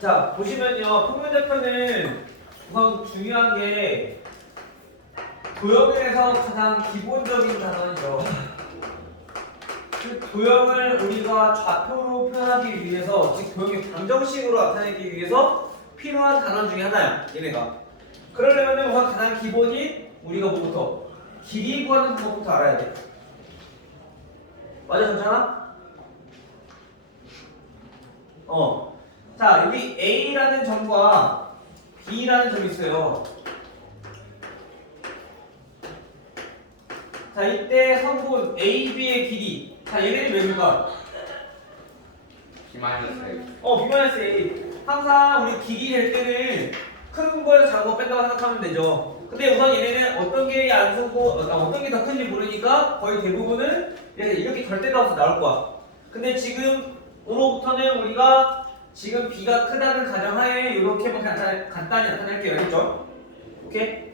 자, 보시면요. 평면좌표는 우선 중요한 게 도형에서 가장 기본적인 단원이죠. 그 도형을 우리가 좌표로 표현하기 위해서, 즉 도형의 방정식으로 나타내기 위해서 필요한 단원 중에 하나야, 얘네가. 그러려면 우선 가장 기본이 우리가 뭐부터? 길이 구하는 방법부터 알아야 돼. 맞아, 괜찮아? 자, 여기 A라는 점과 B라는 점이 있어요. 자, 이때 성분 A, B의 길이. 자, 얘네들이 몇일까? B-A. 항상 우리 길이 될 때는 큰 거에서 작은 거 뺀다고 생각하면 되죠. 근데 우선 얘네는 어떤 게 안 쓰고, 어떤 게 더 큰지 모르니까 거의 대부분은 이렇게 절대값으로 나올 거야. 근데 지금 오로부터는 우리가 지금 B가 크다는 가정하에 이렇게만 간단히 나타낼게요. 알겠죠? 오케이?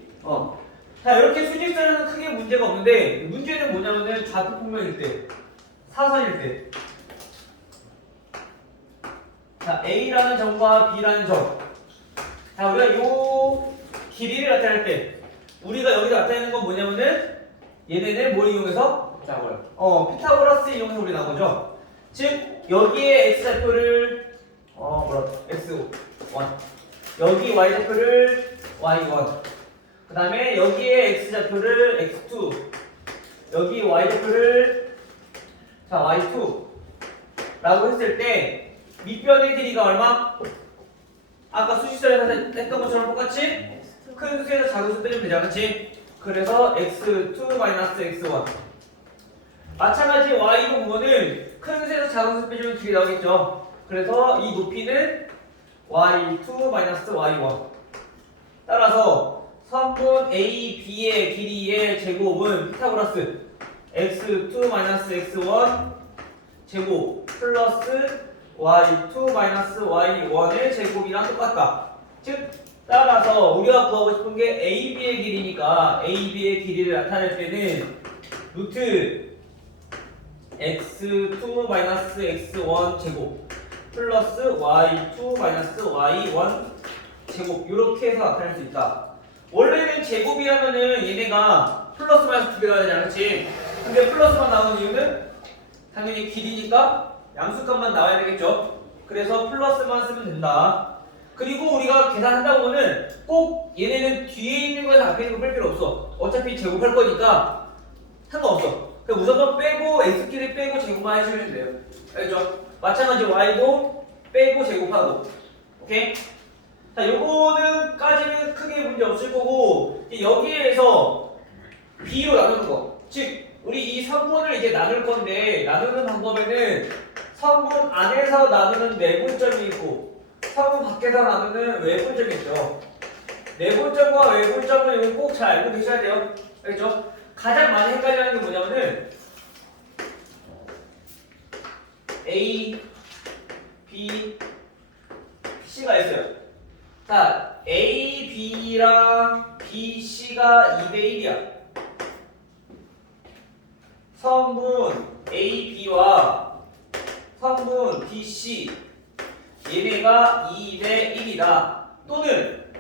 자, 이렇게 수직선에는 크게 문제가 없는데 문제는 뭐냐면은 좌표 평면일 때, 사선일 때. 자, A라는 점과 B라는 점. 자, 우리가 요 길이를 나타낼 때 우리가 여기 나타내는 건 뭐냐면은 얘네는 뭘 이용해서? 피타고라스 이용해서 우리 나오죠. 즉 여기에 x좌표를 x1, 여기 y좌표를 y1, 그 다음에 여기에 x좌표를 x2, 여기 y좌표를 y2 라고 했을 때 밑변의 길이가 얼마? 아까 수식설에서 했던 것처럼 똑같이 큰 수에서 작은 수 빼주면 되지 않았지? 그래서 x2-x1. 마찬가지 y 동문을 큰 수에서 작은 수 빼주면 2개 나오겠죠? 그래서 이 높이는 y2-y1. 따라서 선분 A, B의 길이의 제곱은 피타고라스 x2-x1 제곱 플러스 y2-y1의 제곱이랑 똑같다. 즉 따라서 우리가 구하고 싶은 게 AB의 길이니까 AB의 길이를 나타낼 때는 루트 x2-x1 제곱 플러스 y2-y1 제곱 이렇게 해서 나타낼 수 있다. 원래는 제곱이라면은 얘네가 플러스 마이너스 두 개 나와야 되지 않았지? 근데 플러스만 나오는 이유는 당연히 길이니까 양수값만 나와야 되겠죠. 그래서 플러스만 쓰면 된다. 그리고 우리가 계산한다 보면은 꼭 얘네는 뒤에 있는 거에서 앞에 있는 거 뺄 필요 없어. 어차피 제곱할 거니까 상관없어. 그냥 무조건 빼고 x끼리 빼고 제곱만 해주면 돼요. 알겠죠? 마찬가지 y도 빼고 제곱하고. 오케이? 자, 요거는까지는 크게 문제 없을 거고 여기에서 b로 나누는 거. 즉 우리 이 성분을 이제 나눌 건데 나누는 방법에는 성분 안에서 나누는 내분점이 있고 성분 밖에서 나누는 외분점이 있죠. 내분점과 외분점은 이거 꼭 잘 알고 계셔야 돼요. 알겠죠? 가장 많이 헷갈리는 게 뭐냐면은 A, B, C가 있어요. 자, A, B랑 B, C가 2대1이야. 성분 A, B와 성분 B, C 얘네가 2대1이다. 또는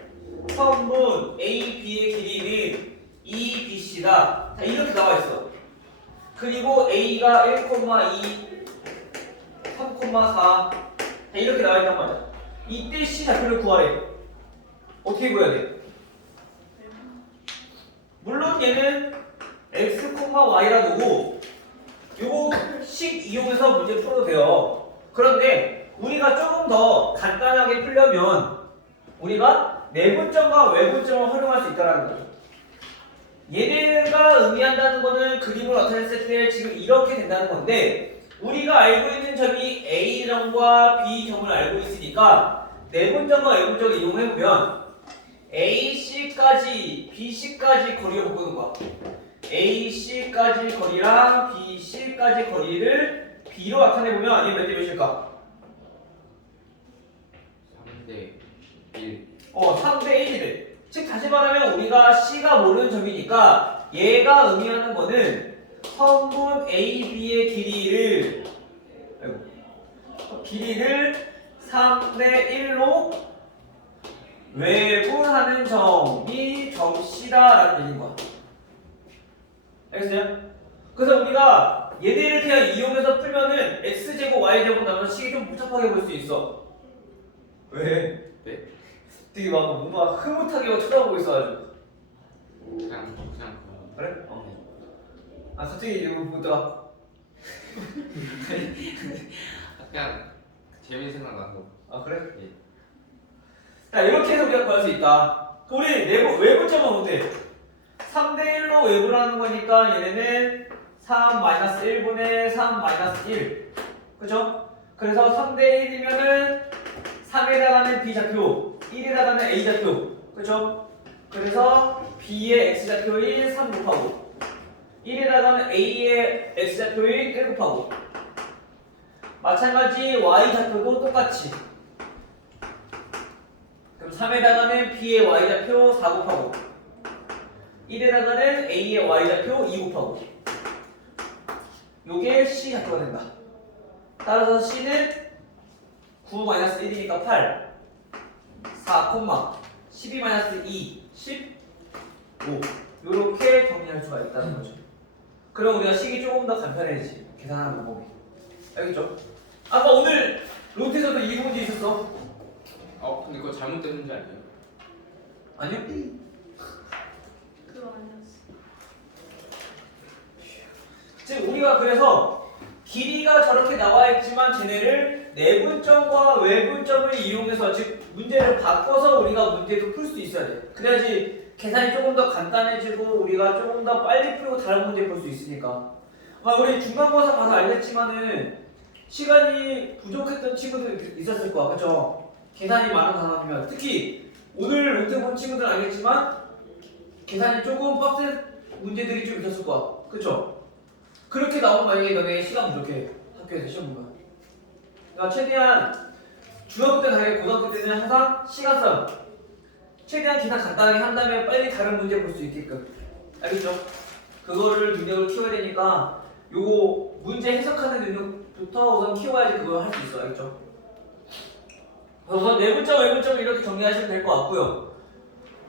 성분 A, B의 길이는 2, B, C다. 자, 이렇게 나와 있어. 그리고 A가 1,2, 3,4 자, 이렇게 나와 있단 말이야. 이때 C 좌표를 구하래. 어떻게 구해야 돼? 물론 얘는 x, y라 두고 요거 식 이용해서 문제 풀어도 돼요. 그런데 우리가 조금 더 간단하게 풀려면 우리가 내분점과 외분점을 활용할 수 있다는 거죠. 얘네가 의미한다는 거는 그림으로 나타냈을 때 지금 이렇게 된다는 건데 우리가 알고 있는 점이 A점과 B점을 알고 있으니까 내분점과 외분점을 이용해보면 AC까지 BC까지 거리를 바꾸는 거야. AC까지 거리랑 BC까지 거리를 B로 나타내보면 얘 몇 대 몇일까? 3대 1. 3대 1이 돼. 즉 다시 말하면 우리가 C가 모르는 점이니까 얘가 의미하는 거는 성분 A, B의 길이를 3대 1로 외분하는 점이 점씨다라는 얘기인 거야. 알겠어요? 그래서 우리가 얘네를 그냥 이용해서 풀면은 x제곱 y제곱 나오면 식이 좀 복잡하게 볼 수 있어. 왜? 네? 되게 막 뭔가 흐뭇하게 쳐다보고 있어가지고. 그냥 그래? 아 갑자기 이거 보다가 그냥 재밌는 생각나서. 아 그래? 예. 자 이렇게 해서 우리가 구할 수 있다. 우리 외분점은 어때? 3대 1로 외분하는 거니까 얘네는 3-1분의 3-1 그죠? 그래서 3대 1이면은 3에다가는 B좌표 1에다가는 A좌표 그죠? 그래서 B의 X좌표인 3 곱하고 1에다가는 A의 X좌표인 1 곱하고 마찬가지 Y좌표도 똑같이 그럼 3에다가는 B의 Y좌표 4 곱하고 1에다가는 A의 Y좌표 2 곱하고 요게 C좌표가 된다. 따라서 C는 9-1이니까 8 4, 12-2 15 요렇게 정리할 수가 있다는 거죠. 그럼 우리가 식이 조금 더 간편해지지 계산하는 방법이. 알겠죠? 아까 오늘 롯에서도 이 문제 있었어. 근데 그거 잘못된 문제 아니에요? 아니요? 그거 아니었어. 즉 우리가 그래서 길이가 저렇게 나와 있지만 쟤네를 내분점과 외분점을 이용해서 즉 문제를 바꿔서 우리가 문제도 풀 수 있어야 돼. 그래야지 계산이 조금 더 간단해지고 우리가 조금 더 빨리 풀고 다른 문제 볼 수 있으니까. 우리 중간고사 봐서 알겠지만은 시간이 부족했던 친구들 있었을 거야, 그렇죠? 계산이 많은 단원이면 특히 오늘 롯데 본 친구들은 알겠지만 계산이 조금 빡센 문제들이 좀 있었을 거야, 그렇죠? 그렇게 나오면 만약에 너네 시간 부족해 학교에서 시험 보면. 그러니까 최대한 중학교 때 다르게 고등학교 때는 항상 시간싸움. 최대한 계산 간단하게 한 다음에 빨리 다른 문제 볼 수 있게끔. 알겠죠? 그거를 능력을 키워야 되니까 요거 문제 해석하는 능력부터 우선 키워야지 그걸 할 수 있어. 알겠죠? 우선 내분점, 외분점 이렇게 정리하시면 될 것 같고요.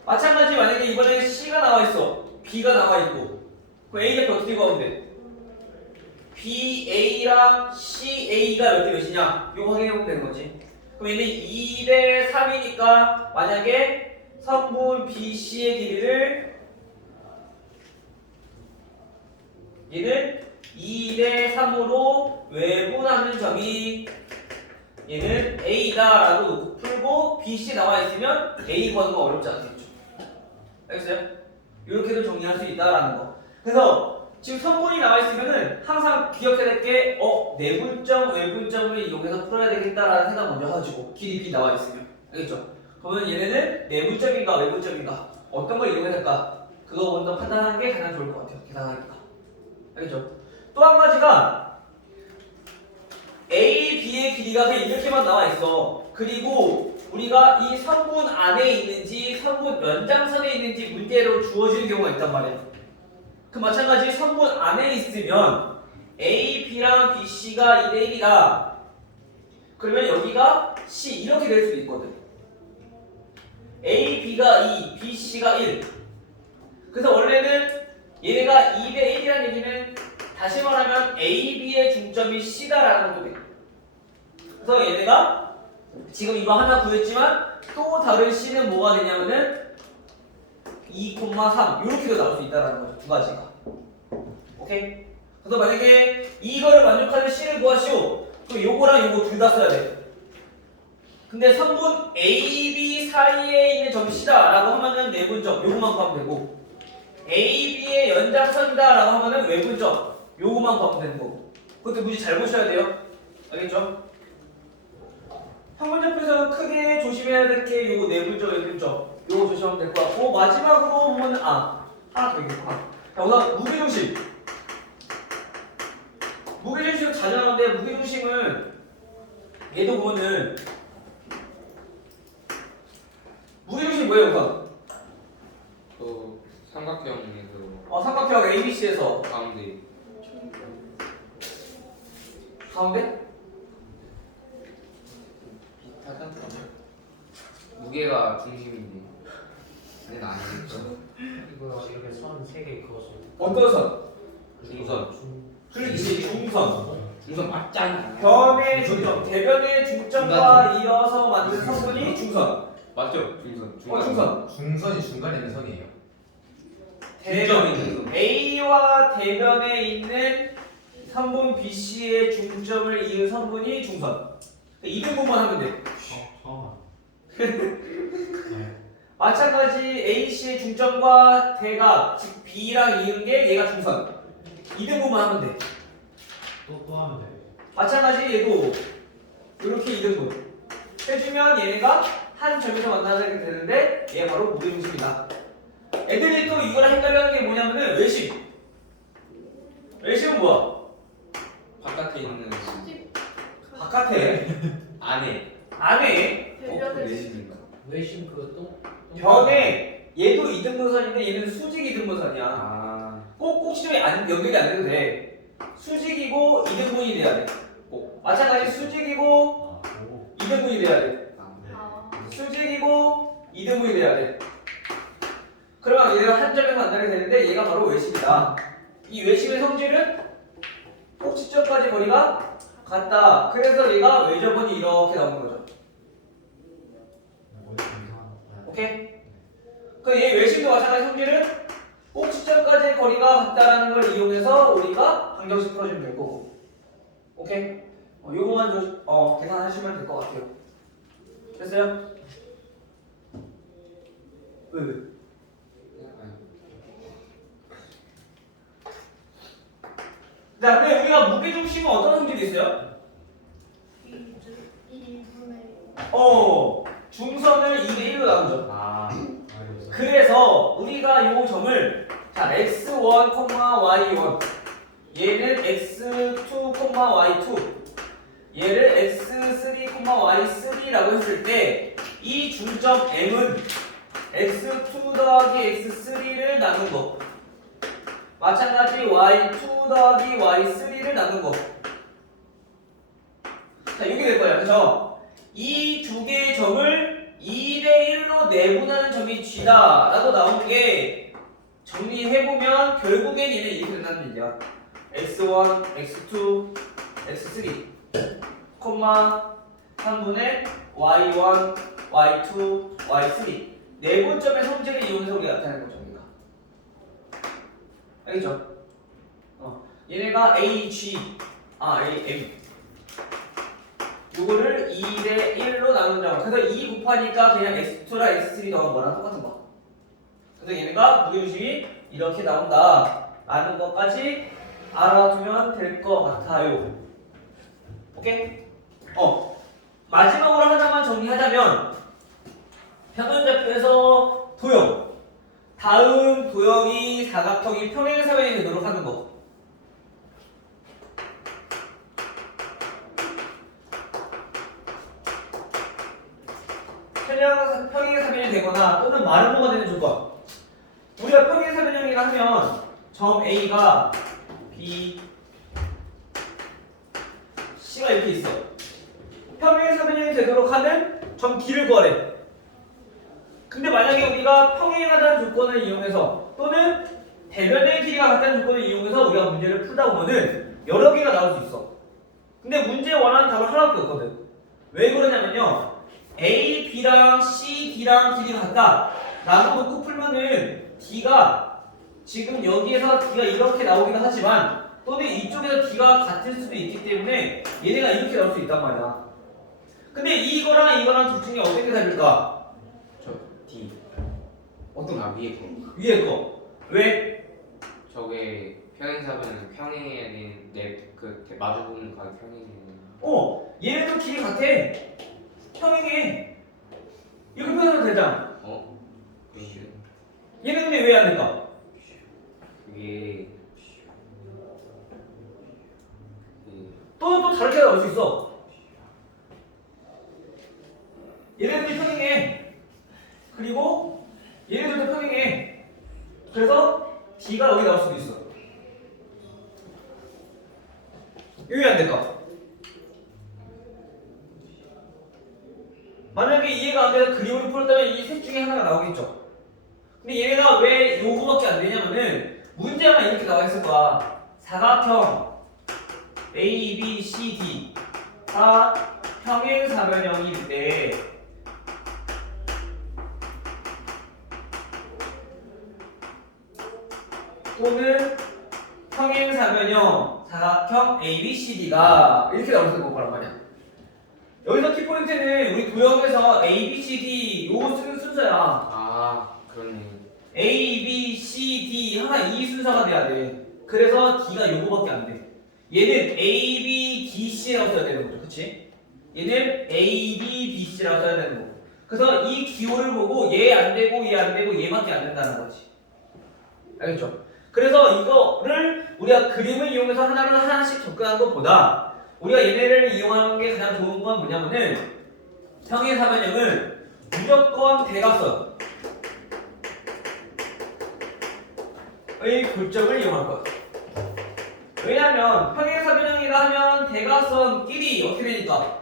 마찬가지 만약에 이번에 C가 나와 있어, B가 나와 있고, 그럼 A가 어떻게 구하면 돼? BA랑 CA가 몇 대 몇이냐? 이거 확인해보면 되는 거지. 그럼 얘는 2대 3이니까 만약에 성분 BC의 길이를 얘는 2대 3으로 외분하는 점이 얘는 A다 라고 놓고 풀고 BC 나와 있으면 A 구하는 거 어렵지 않겠죠. 알겠어요? 이렇게도 정리할 수 있다라는 거. 그래서 지금 성분이 나와 있으면은 항상 기억해야 될 게 내분점, 외분점을 이용해서 풀어야 되겠다라는 생각 먼저 하시고 길이 B 나와 있으면. 알겠죠? 그러면 얘네는 내분점인가 외분점인가 어떤 걸 이용해야 될까 그거 먼저 판단하는 게 가장 좋을 것 같아요. 계산하니까. 알겠죠? 또 한 가지가 A, B의 길이가 그냥 이렇게만 나와 있어. 그리고 우리가 이 성분 안에 있는지 성분 연장선에 있는지 문제로 주어지는 경우가 있단 말이야. 그 마찬가지 성분 안에 있으면 A, B랑 B, C가 2대 1이다. 그러면 여기가 C 이렇게 될 수도 있거든. A, B가 2, B, C가 1. 그래서 원래는 얘네가 2대 1이라는 얘기는 다시 말하면 A, B의 중점이 C다라는 것도 돼. 그래서 얘네가 지금 이거 하나 구했지만 또 다른 C는 뭐가 되냐면은 2,3 이렇게도 나올 수 있다는 거죠. 두 가지가. 오케이? 그래서 만약에 이거를 만족하는 C를 구하시오. 그럼 요거랑 요거 둘 다 써야 돼. 근데 성분 A, B 사이에 있는 점이 C다 라고 하면은 내분점 요거만 구하면 되고 A, B의 연장선이다 라고 하면은 외분점 요거만 구하면 되는 거고. 그것도 문제 잘 보셔야 돼요. 알겠죠? 평균점표에서는 크게 조심해야 될 게 요거 내분점, 외분점 요거 조심하면 될 것 같고 마지막으로 보면은 하나 더 있겠구나. 자 우선 무게중심. 무게중심은 자주 나오는데 무게중심은 얘도 보면은 무게중심 뭐예요 우선? 또 삼각형에서 삼각형 ABC에서 가운데 가운데? 무게가 중심인데. 얘는 아니겠죠. 이거 이렇게 선 3개 그어서 어떤 선? 중선. 그렇지, 중선. 중선 맞잖아. 변의 중점, 대변의 중점과 이어서 만든 성분이 중선. 맞죠? 중선. 중선. 중선이 중간에 있는 선이에요. 대변 A와 대변에 있는 성분 BC의 중점을 이은 성분이 중선. 이등분만 하면 돼. 네. 마찬가지 AC의 중점과 대각, 즉 B랑 이은 게 얘가 중선. 이등분만 하면 돼. 또 하면 돼. 마찬가지 얘도 이렇게 이등분 해주면 얘네가 한 점에서 만나게 되는데 얘가 바로 무게중심이다. 애들이 또 이거랑 헷갈려하는 게 뭐냐면은 외심. 외심은 뭐야? 바깥에 있는 바깥에 안에. 안에 내십니까? 외심 그거 변에 얘도 이등분선인데 얘는 수직 이등분선이야. 아. 꼭 시험에 연결이 안 돼도 돼. 수직이고 이등분이 돼야 돼. 꼭. 마찬가지 수직이고 이등분이 돼야 돼. 수직이고 이등분이 돼야 돼. 그러면 얘가 한 점에서 만나게 되는데 얘가 바로 외심이다. 이 외심의 성질은 꼭지점까지 거리가 같다. 그래서 얘가 외접원이 이렇게 나오는 거죠. 오케이? 그 얘 외심도 마찬가지 성질은 꼭지점까지 거리가 같다라는 걸 이용해서 우리가 방정식 풀어주면 될 거고. 오케이? 요거만 계산하시면 될 것 같아요. 됐어요? 왜? 자, 근데 우리가 무게중심은 어떤 성질이 있어요? 중선을 2대 1로 나누죠. 아. 그래서 우리가 요 점을 자 x1, y1 얘는 x2, y2 얘를 x3, y3라고 했을 때 이 중점 m은 x2 더하기 x3를 나눈 거 마찬가지 y2 더하기 y3를 나눈 거 자 이렇게 될 거예요. 그렇죠? 이 두 개의 점을 2대1로 내분하는 점이 G다 라고 나오는 게 정리해보면 결국엔 얘는 이렇게 된다는 얘기야. x1, x2, x3 3분의 y1, y2, y3 내분점의 성질을 이용해서 우리가 나타내는 거죠. 그러니까. 알겠죠? 얘네가 A, G, A, M 요거를 2대 1로 나눈다고. 그래서 2 곱하니까 그냥 x2랑 x3 더하면 뭐랑 똑같은 거. 그래서 얘네가 무게중심이 이렇게 나온다 라는 것까지 알아두면 될 것 같아요. 오케이? 마지막으로 하나만 정리하자면 평면좌표에서 도형 다음 도형이 사각형이 평행사변이 되도록 하는 거. 평행사변이 되거나 또는 마름모가 되는 조건. 우리가 평행사변형이라 하면 점 A가 B, C가 이렇게 있어. 평행사변형이 되도록 하는 점 D를 구하래. 근데 만약에 우리가 평행하다는 조건을 이용해서 또는 대변의 길이가 같다는 조건을 이용해서 우리가 문제를 풀다 보면은 여러 개가 나올 수 있어. 근데 문제에 원하는 답은 하나밖에 없거든. 왜 그러냐면요. A, B랑 C, D랑 길이가 같다 라고 놓고 풀면은 D가 지금 여기에서 D가 이렇게 나오기도 하지만 또는 이쪽에서 D가 같을 수도 있기 때문에 얘네가 이렇게 나올 수 있단 말이야. 근데 이거랑 둘 중에 어떤 게 답일까? 저 D. 어떤 거? 위에 거. 위에 거. 왜? 저게 평행사변은 평행해야 되는 그 마주보는 각이 평행해야 되는. 얘네도 길이 같아. 평행해. 이렇게 표현하면 되잖아. 그게 얘는 근데 왜 안 될까? 또 다르게 나올 수 있어. 얘네들이 평행해. 그리고 얘네들도 평행해. 그래서 D가 여기 나올 수도 있어. 왜 안 될까? 만약에 이해가 안 돼서 그림으로 풀었다면 이 셋 중에 하나가 나오겠죠. 근데 얘네가 왜 요거밖에 안 되냐면은 문제만 이렇게 나와 있을 거야. 사각형 A, B, C, D 다 평행사변형인데 또는 평행사변형 사각형 A, B, C, D가 이렇게 나올 수 있는 거란 말이야. 여기서 키포인트는 우리 도형에서 A, B, C, D 요거 쓰는 순서야. 아 그러네. A, B, C, D 하나 이 순서가 돼야 돼. 그래서 D가 요거밖에 안 돼. 얘는 A, B, D, C라고 써야 되는 거죠. 그치? 얘는 A, B, B, C라고 써야 되는 거고. 그래서 이 기호를 보고 얘 안 되고 얘 안 되고 얘밖에 안 된다는 거지. 알겠죠? 그래서 이거를 우리가 그림을 이용해서 하나를 하나씩 접근하는 것보다 우리가 얘네를 이용하는 게 가장 좋은 건 뭐냐면은 평행사변형은 무조건 대각선의 골점을 이용할 거야. 왜냐면 평행사변형이라 하면 대각선끼리 어떻게 되니까?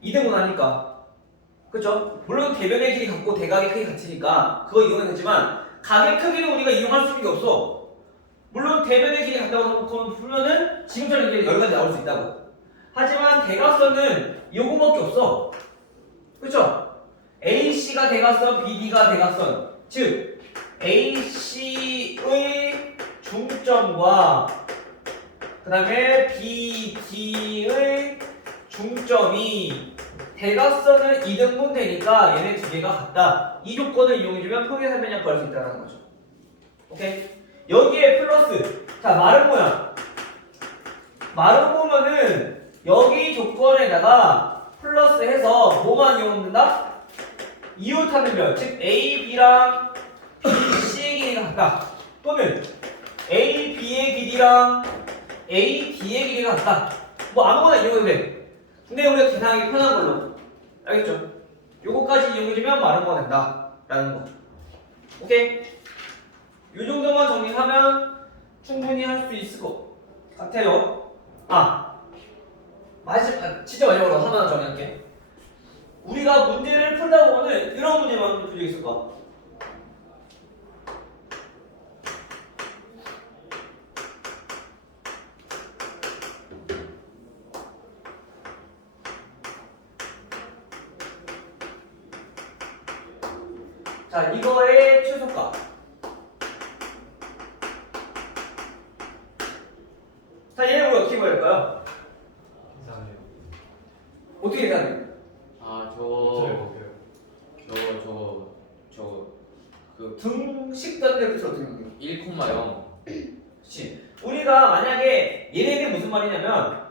이등분하니까. 그쵸? 물론 대변의 길이 같고 대각의 크기 같으니까 그거 이용은 되지만 각의 크기는 우리가 이용할 수밖에 없어. 물론 대변의 길이 같다고 보면은 지금처럼 이제 여기까지 나올 수 있다고. 하지만 대각선은 요거밖에 없어. 그쵸? AC가 대각선, BD가 대각선. 즉 AC의 중점과 그 다음에 BD의 중점이 대각선을 2등분 되니까 얘네 두 개가 같다. 이 조건을 이용해주면 평행사변형 구할 수 있다는 거죠. 오케이? 여기에 플러스. 자, 말은 뭐야? 말은 보면은 여기 조건에다가 플러스 해서 뭐만 이용된다? 이웃하는 별. 즉 A, B랑 B, C의 길이가 같다. 또는 A, B의 길이랑 A, D의 길이가 같다. 뭐 아무거나 이용해도 돼. 근데 우리가 계산하기 편한 걸로. 알겠죠? 요거까지 이용해주면 말은 뭐가 된다. 라는 거. 오케이? 요 정도만 정리하면 충분히 할 수 있을 것 같아요. 진짜 마지막으로 하나 정리할게. 우리가 문제를 풀다 보면은 이런 문제만 풀 수 있을 거야. 자, 이거의 최소값. 자, 얘를 우리가 어떻게 구할까요? 계산해요. 어떻게 계산해? 그 등식 단위를 뜻을 어떻게 해요? 1,0. 그렇지. 우리가 만약에 얘네는 무슨 말이냐면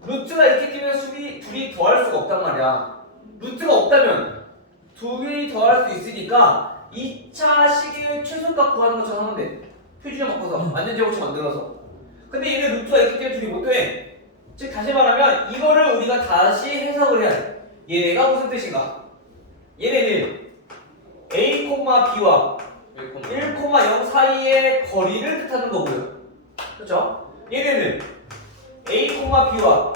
루트가 있기 때문에 둘이 더할 수가 없단 말이야. 루트가 없다면 둘이 더할 수 있으니까 2차 식의 최소값 구하는 것처럼 하면 돼. 표준형 바꿔서 완전 제곱식 만들어서. 근데 얘는 루트가 있기 때문에 둘이 못 돼. 즉 다시 말하면 이거를 우리가 다시 해석을 해야 돼. 얘가 무슨 뜻인가? 얘네는 A, B와 1,0 사이의 거리를 뜻하는 거고요. 그렇죠? 얘네는 A, B와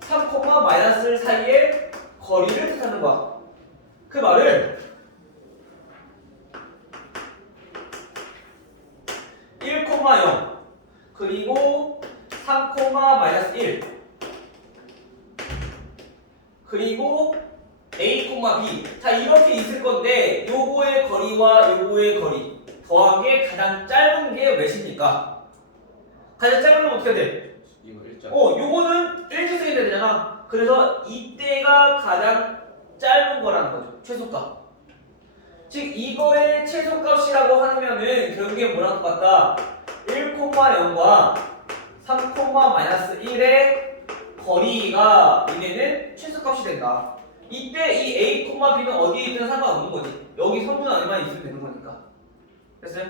3, 마이너스 사이의 거리를 뜻하는 거야. 그 말을 1,0 그리고 3, 마이너스 1 그리고 A, B. 자, 이렇게 있을 건데 요거의 거리와 요거의 거리 더한 게 가장 짧은 게 몇입니까? 가장 짧은 건 어떻게 돼? 이거 1점. 요거는 1차 쓰게 되잖아. 그래서 이때가 가장 짧은 거라는 거죠. 최소값. 즉 이거의 최소값이라고 하면은 결국에 뭐랑 똑같다? 1,0과 3, 마이너스 1의 거리가 얘네는 최소값이 된다. 이때 이 A, B는 어디에 있든 상관없는 거지. 여기 성분 안에만 있으면 되는 거니까. 됐어요?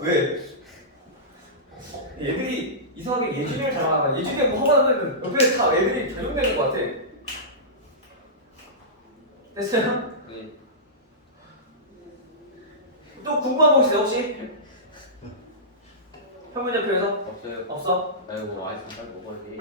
왜? 얘들이 이상하게 예준이를 잘하나? 예준이가 뭐 하고 나면 옆에 다 애들이 적용되는 것 같아. 됐어요? 네. 또 궁금한 거 있어요 혹시? 평면좌표에서? 없어요. 없어? 아이고 아이스크림 빨리 먹어야 돼.